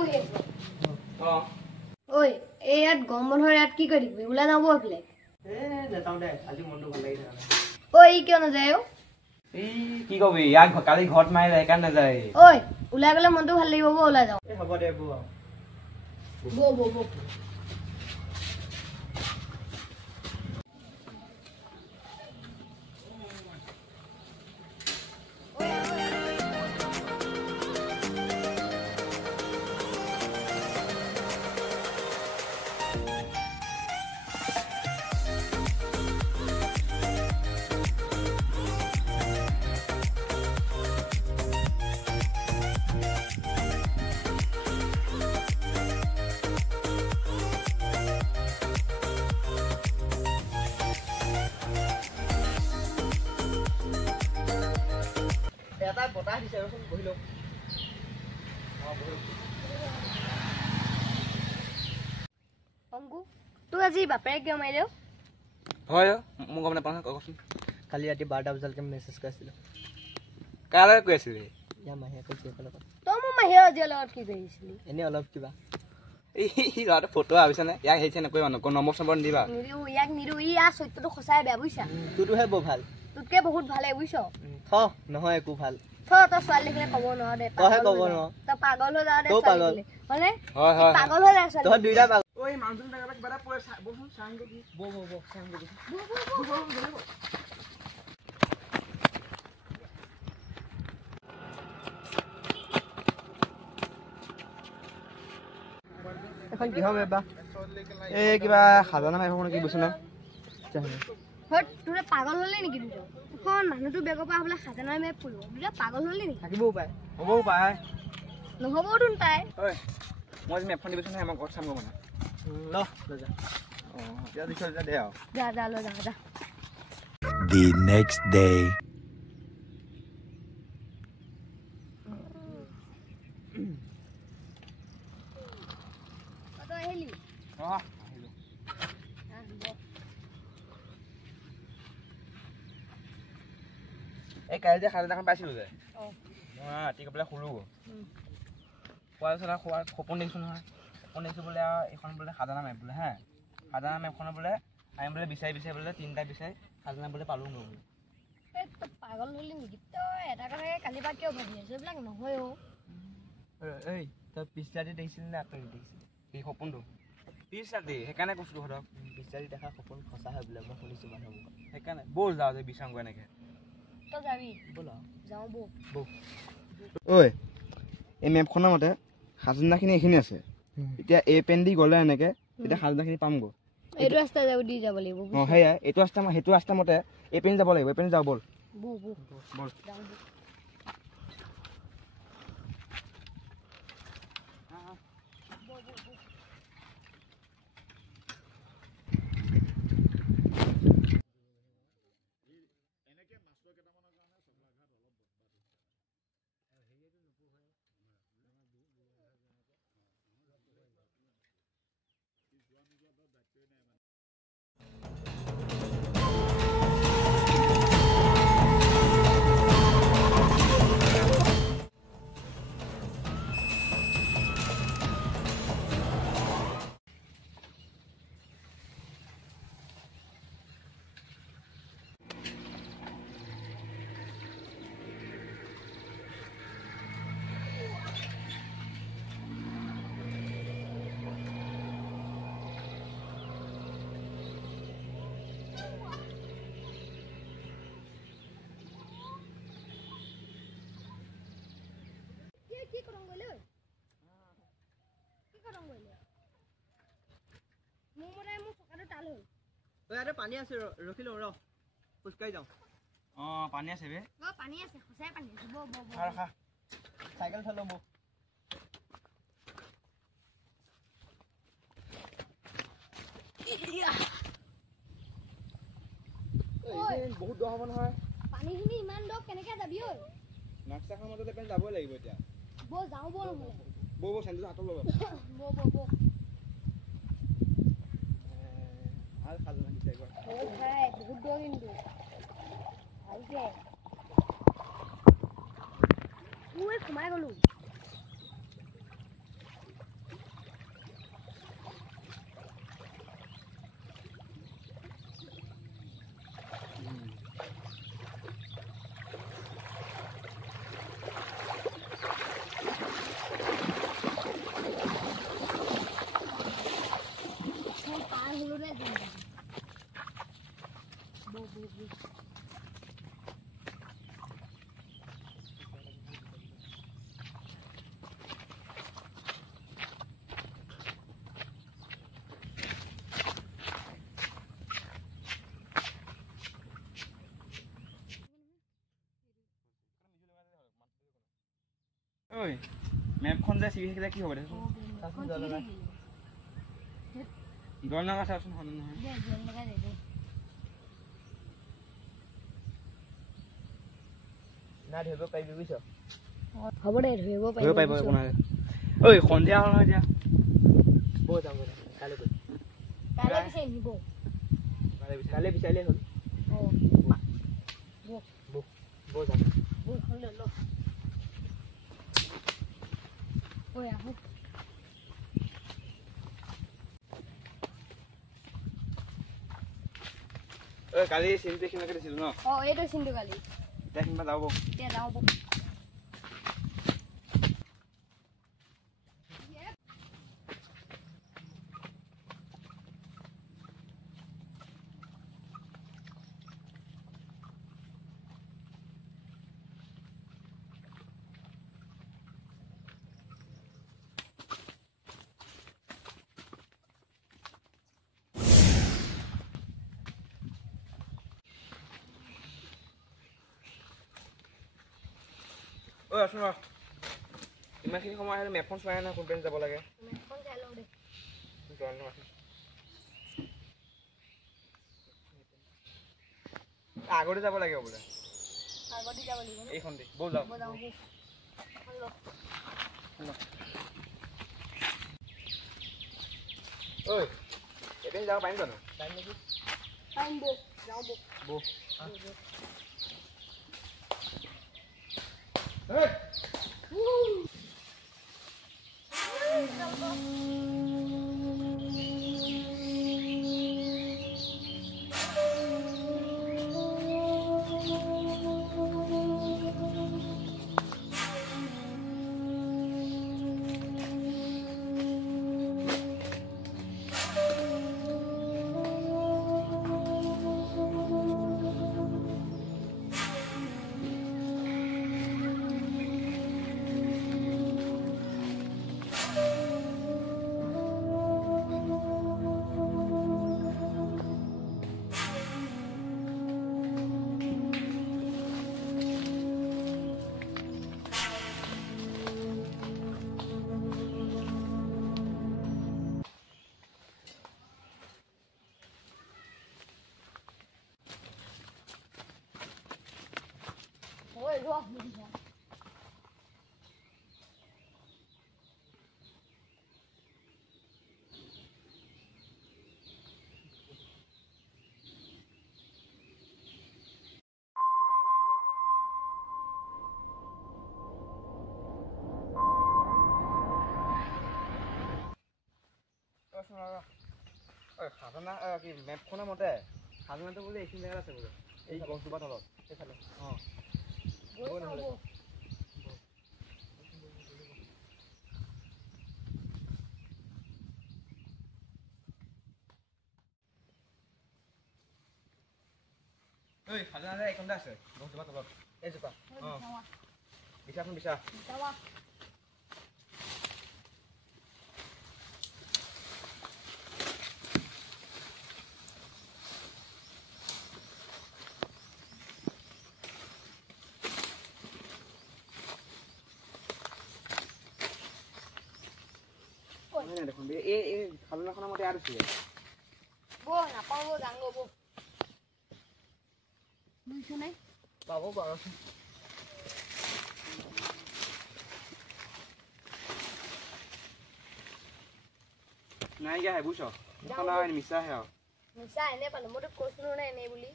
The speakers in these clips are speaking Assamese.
বহি আছো ঐ এই ইয়াত গৰম বন্ধৰ ইয়াত কি কৰি থাকিবি ওলাই যাওঁ বহিলে নেতাও দে আজি মনটো ভাল লাগি থাকে ঐ কিয় নাযায় কি কবি ইয়াক কালি ঘৰত মাৰিলে সেইকাৰণে নাযায় ঐ ওলাই গ'লে মনটো ভাল লাগিব বৌ ওলাই যাওঁ হ'ব দে বৌ বৌ এটা বতাহ দিছে ৰচোন বহি লওক অংকু তোক আজি বাপেৰে কিয় মাৰিলে হয় মই গম নাপাওঁ নহয় কচোন কালি ৰাতি 12টা বজালৈকে মেছেজ কৰিছিলোঁ কালৈ কৈ আছিলি ইয়াৰ মাহীয়েকৰ জীয়েকৰ লগত তই মোৰ মাহীৰ জীয়াৰ লগত কি কৰিছিলি এনেই অলপ কিবা এই ল'ৰাটো ফটো ভাবিছানে ইয়াক হেৰিছে নকৰিবা নকওঁ নম্বৰ চম্বৰ নিদিবা নিদিও ইয়াক নিদিও ইয়াৰ চৰিত্ৰটো সঁচাই বেয়া বুজিছা তোৰটোহে বৰ ভাল তোতকে বহুত ভালে বুজিছ নহয় একো ভাল তই ছোৱালী দেখিলে ক'ব নোৱাৰ দে তইহে ক'ব নোৱাৰ তই পাগল হৈ যাৱ দে তই পাগল হয়নে হয় পাগল হৈ যায় ছোৱালী তই দুইটা পাগল ঐ মানুহজন জেগাত কিবা এটা পৰে বচোন চাংগে দি বৌ চাংগে দি এখন কিহৰ মেপ বা এই কিবা খাজানা মাৰিব নেকি বুজিছ নে তোৰে পাগল হ'লি নেকি দুটা এখন মানুহটো বেগৰ পৰা হ'বলৈ খাজানাৰ মেপ পৰিব দুটা পাগল হ'লি নেকি থাকিবও পাৰে হ'বও পাৰে নহ'বওতো তাই ঐ মই আজি মেপখন দিবিচোন আমাৰ ঘৰত চামগৈ মানে লৈ যা এতিয়া দিছ এতিয়া দে আৰু যা লৈ যা The next day. তই আহিলি আহিলোঁ এই কালি যে খাজানাখন পাইছিলোঁ যে মই ৰাতি গৈ পেলাই শুলোঁ খোৱাৰ পিছত আৰু সপোন দেখিছোঁ নহয় সপোন দেখিছোঁ বোলে আৰু এইখন বোলে খাজানা মেপ বোলে হা খাজানা মেপখনৰ বোলে আমি বোলে বিচাৰি বোলে তিনিটা বিচাৰি খাজানা বোলে পালোঁ বোলে তই পাগল হ'লি নেকি তই এটা কথাকে কালিৰ পৰা কিয় ভাবি আছ এইবিলাক নহয় এই তই পিছ ৰাতি দেখিছিলি নে আঁতৰি দেখিছিলি এই সপোনটো পিছ ৰাতি সেইকাৰণে কৈছিলোঁ সদক পিছ ৰাতি দেখা সপোন সঁচা হয় বোলে মই শুনিছোঁ মানুহবোৰ সেইকাৰণে ব'ল যাওঁ যে বিচাৰোঁগৈ এনেকৈ তই যাবি ব'ল যাওঁ বৌ ঐ এই মেপখনৰ মতে খাজানাখিনি এইখিনি আছে এতিয়া এই পেন দি গ'লে এনেকৈ এতিয়া খাজানাখিনি পামগৈ এইটো ৰাস্তা দি যাব লাগিব অঁ সেয়াই এইটো ৰাস্তা সেইটো ৰাস্তা মতে এই পেন যাব লাগিব এই পেন যাওঁ ব'ল ব'ল পানী আছে ৰখি লওঁ ৰ খোজকাঢ়ি যাওঁ অঁ পানী আছে বে পানী আছে সঁচাই পানী আছে ৰখা চাইকেল থলো মোক বহুত দ হ'ব নহয় পানীখিনি ইমান দ কেনেকৈ যাবি ঐ নাক্সাখন মাজতে পেন যাবই লাগিব এতিয়া বৌ যাওঁ বৌ নহ'লে বৌ চেণ্ডেল হাতত ল'ব বৌ ভাল খাজানা দিছে একবাৰ বহুত দ কিন্তু ভালকে সোমাই গ'লো ঐ মেপখন যে চিৰি থাকিলে কি হ'ব দেচোন চাচোন জল লগাই জল লগাই চাচোন হয় নহয় না ধৰিব পাৰিবি বুজিছ হ'ব দে ধৰিব ধৰিব পাৰিব একো নাই ঐ সন্ধিয়া হ'ল নহয় এতিয়া বৌ যাম বৌ কাইলৈ গৈ কাইলৈ পিছে নিব কাইলৈ বিচাৰিলেই হ'ল বৌ যাম বৰখন লৈ ল ঐ আহো ঐ কালি চিনটো এইখিনিলৈকে দিছিলোঁ ন এইটো চিন্তু কালি এতিয়া সিমান যাব এতিয়া যাওঁ বৌ ঐ আছোন ৰ ইমানখিনি সময় আহিলে মেপখন চোৱাই নহয় কোন পেন যাব লাগে মেপখন চাই লওঁ দে আগতে যাব লাগে বোলে আগতে যাব লাগিব এইখন দি বৌ যাওঁ বৌ যাওঁ ঐ এদিন যাব পাৰিম জানো টাইম নেকি পাৰিম বৌ যাওঁ বৌ বৌ ঐ ৰ খাজানা কি মেপখনৰ মতে খাজানাটো বোলে এইখিনি জেগাত আছে বোলে এই গছজোপা তলত সেইফালে অঁ বৌ চাওঁ বৌ ঐ খাজানা এইখনতে আছে গছজোপা তলত এইজোপা অঁ বিচাৰচোন বিচাৰ যাবা নাই দেখোন এই খাজানাখনৰ মতে আৰু আছিলে বৌ নাপাওঁ বৌ যাওঁ বৌ বুজিছো নাই পাব বাৰু নাইকিয়া আহে বুজিছ সেইখন আৰু মিছা আহে আৰু মিছা এনে পালো মইতো কৈছিলো নাই এনেই বুলি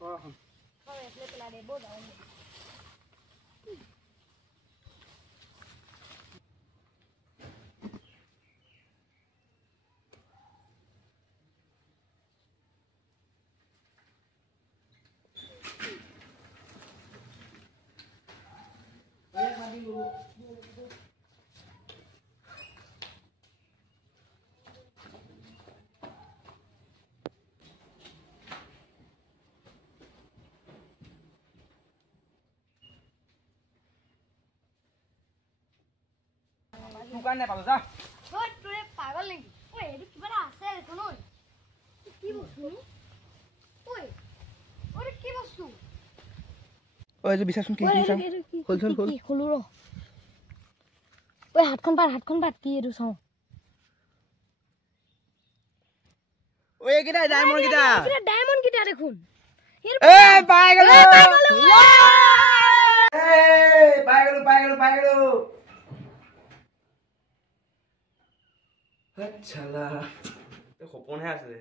অঁ এফালে পেলাই দে বৌ যাওঁ দোকান নাপালো যা ঐ তোৰে পাগল নেকি ঐ এইটো কিবা এটা আছে দেখোন ঐ কি বস্তু ঐ ঐ কি বস্তু ঐ এইটো বিচাৰচোন কি কি চাওঁ খোলচোন খোল খোলো ৰ ঐ হাতখন পাত কি এইটো চাওঁ ঐ এইকেইটা ডায়মণ্ড কেইটা এটা ডায়মণ্ড কিটা দেখোন পাই গলো চালা সপোনহে আছিলে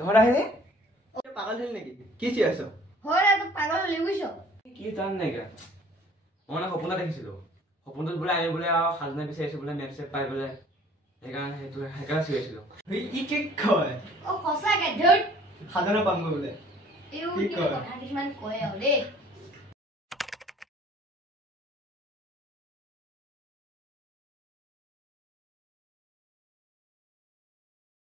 তহঁত আহিলি পাগল হলি নেকি কি চিঞৰি আছ হয় ৰে তই পাগল হলি বুইছ কি টান নাইকা মই মানে সপোনত দেখিছিলো সপোনটোত বোলে আমি বোলে আৰু খাজনা বিচাৰিছো বোলে মেপ চেপ পাই বোলে সেইকাৰণে চিঞৰিছিলো ই কি কয় সঁচাকে ধৈত খাজনা পামগৈ বোলে এই কথা কিছুমান কয় আৰু দেই